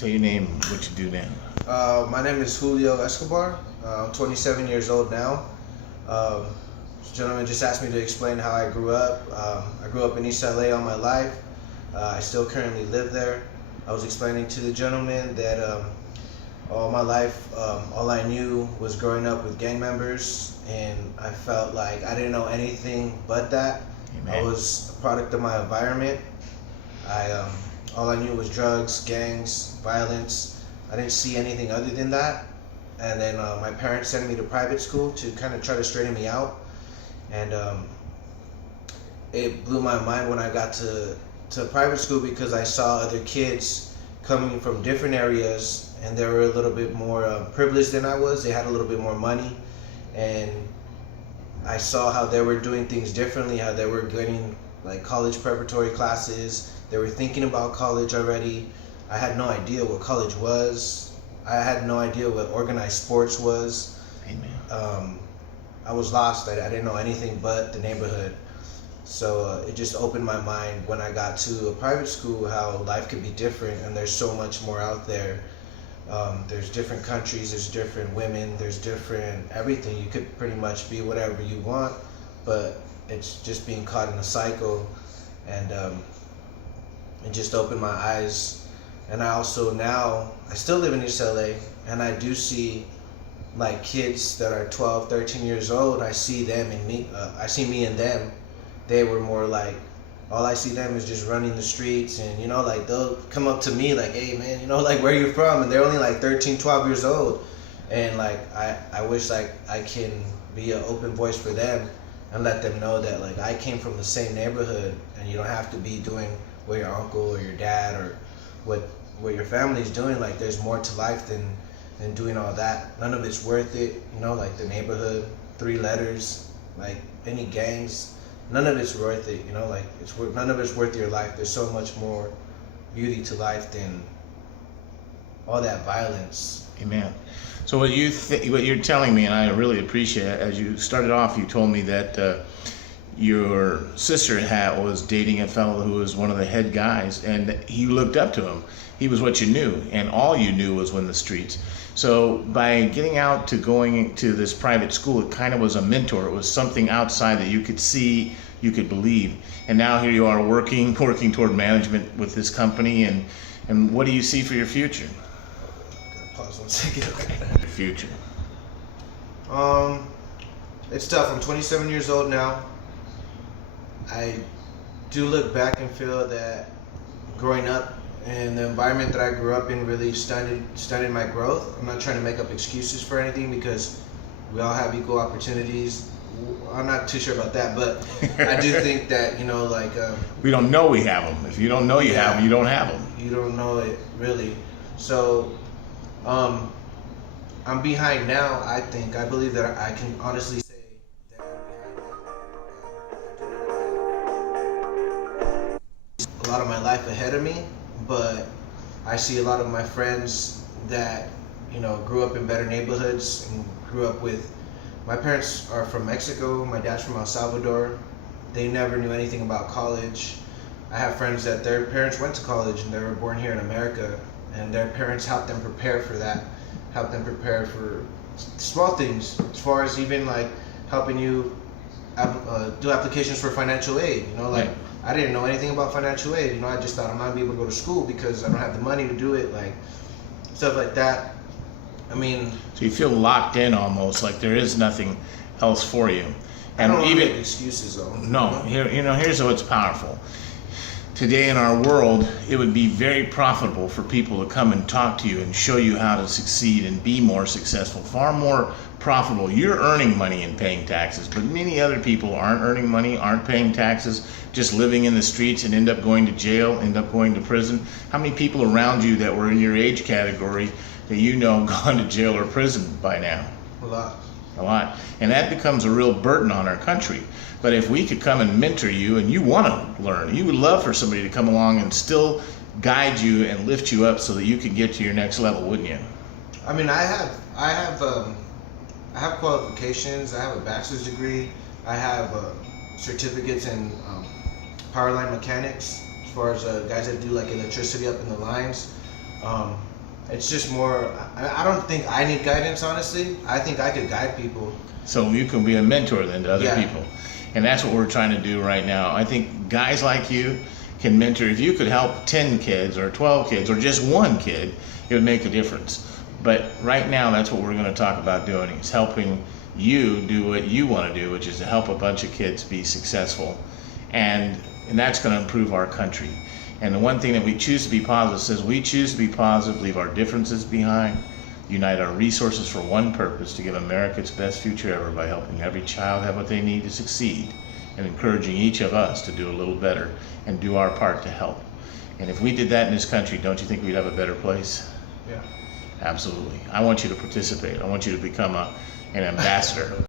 Tell your name, what you do now. My name is Julio Escobar. I'm 27 years old now. This gentleman just asked me to explain how I grew up. I grew up in East LA all my life. I still currently live there. I was explaining to the gentleman that all my life, all I knew was growing up with gang members, and I felt like I didn't know anything but that. Amen. I was a product of my environment. All I knew was drugs, gangs, violence. I didn't see anything other than that. And then my parents sent me to private school to kind of try to straighten me out. And it blew my mind when I got to private school, because I saw other kids coming from different areas, and they were a little bit more privileged than I was. They had a little bit more money, and I saw how they were doing things differently, how they were getting like college preparatory classes. They were thinking about college already. I had no idea what college was. I had no idea what organized sports was. Amen. I was lost. I didn't know anything but the neighborhood. So it just opened my mind when I got to a private school, how life could be different, and there's so much more out there. There's different countries, there's different women, there's different everything. You could pretty much be whatever you want, but it's just being caught in a cycle. And it just opened my eyes. And I also now, I still live in East LA, and I do see like kids that are 12, 13 years old. I see them and me, I see me and them. They were more like, all I see them is just running the streets, and like they'll come up to me like, hey man, like where you from? And they're only like 13, 12 years old. And like I wish like I can be an open voice for them and let them know that like I came from the same neighborhood, and you don't have to be doing what your uncle or your dad or what your family's doing. Like there's more to life than doing all that. None of it's worth it, like the neighborhood, 3 letters, like any gangs. None of it's worth it, like none of it's worth your life. There's so much more beauty to life than all that violence. Amen. So what you're telling me, and I really appreciate it, as you started off, you told me that your sister was dating a fellow who was one of the head guys, and you looked up to him. He was what you knew, and all you knew was in the streets. So by getting out to going to this private school, it kind of was a mentor. It was something outside that you could see, you could believe. And now here you are working toward management with this company, and what do you see for your future? Gotta pause 1 second. Your future. It's tough. I'm 27 years old now. I do look back and feel that growing up and the environment that I grew up in really stunted my growth. I'm not trying to make up excuses for anything, because we all have equal opportunities. I'm not too sure about that, but I do think that, we don't know we have them. If you don't know you have them, you don't have them. You don't know it, really. So, I'm behind now, I think. I believe that I can honestly say that I'm behind now. A lot of my life ahead of me, but I see a lot of my friends that grew up in better neighborhoods and grew up with. My parents are from Mexico. My dad's from El Salvador. They never knew anything about college. I have friends that their parents went to college and they were born here in America, and their parents helped them prepare for that, helped them prepare for small things, as far as even like helping you do applications for financial aid. Right. I didn't know anything about financial aid. I just thought I'm not gonna be able to go to school because I don't have the money to do it, like stuff like that. I mean, so you feel locked in almost, like there is nothing else for you. And I don't even make excuses though. No, here's what's powerful. Today in our world, it would be very profitable for people to come and talk to you and show you how to succeed and be more successful, far more profitable. You're earning money and paying taxes, but many other people aren't earning money, aren't paying taxes, just living in the streets and end up going to jail, end up going to prison. How many people around you that were in your age category that gone to jail or prison by now? A lot. And that becomes a real burden on our country. But if we could come and mentor you, and you want to learn, you would love for somebody to come along and still guide you and lift you up so that you can get to your next level, wouldn't you? I mean, I have qualifications. I have a bachelor's degree. I have certificates in power line mechanics, as far as guys that do like electricity up in the lines. It's just more. I don't think I need guidance, honestly. I think I could guide people. So you can be a mentor then to other Yeah. people. And that's what we're trying to do right now. I think guys like you can mentor. If you could help 10 kids or 12 kids or just one kid, it would make a difference. But right now, that's what we're going to talk about doing, is helping you do what you want to do, which is to help a bunch of kids be successful. And that's going to improve our country. And the one thing that we choose to be positive says we choose to be positive, leave our differences behind, unite our resources for one purpose, to give America its best future ever by helping every child have what they need to succeed, and encouraging each of us to do a little better and do our part to help. And if we did that in this country, don't you think we'd have a better place? Yeah. Absolutely. I want you to participate. I want you to become an ambassador.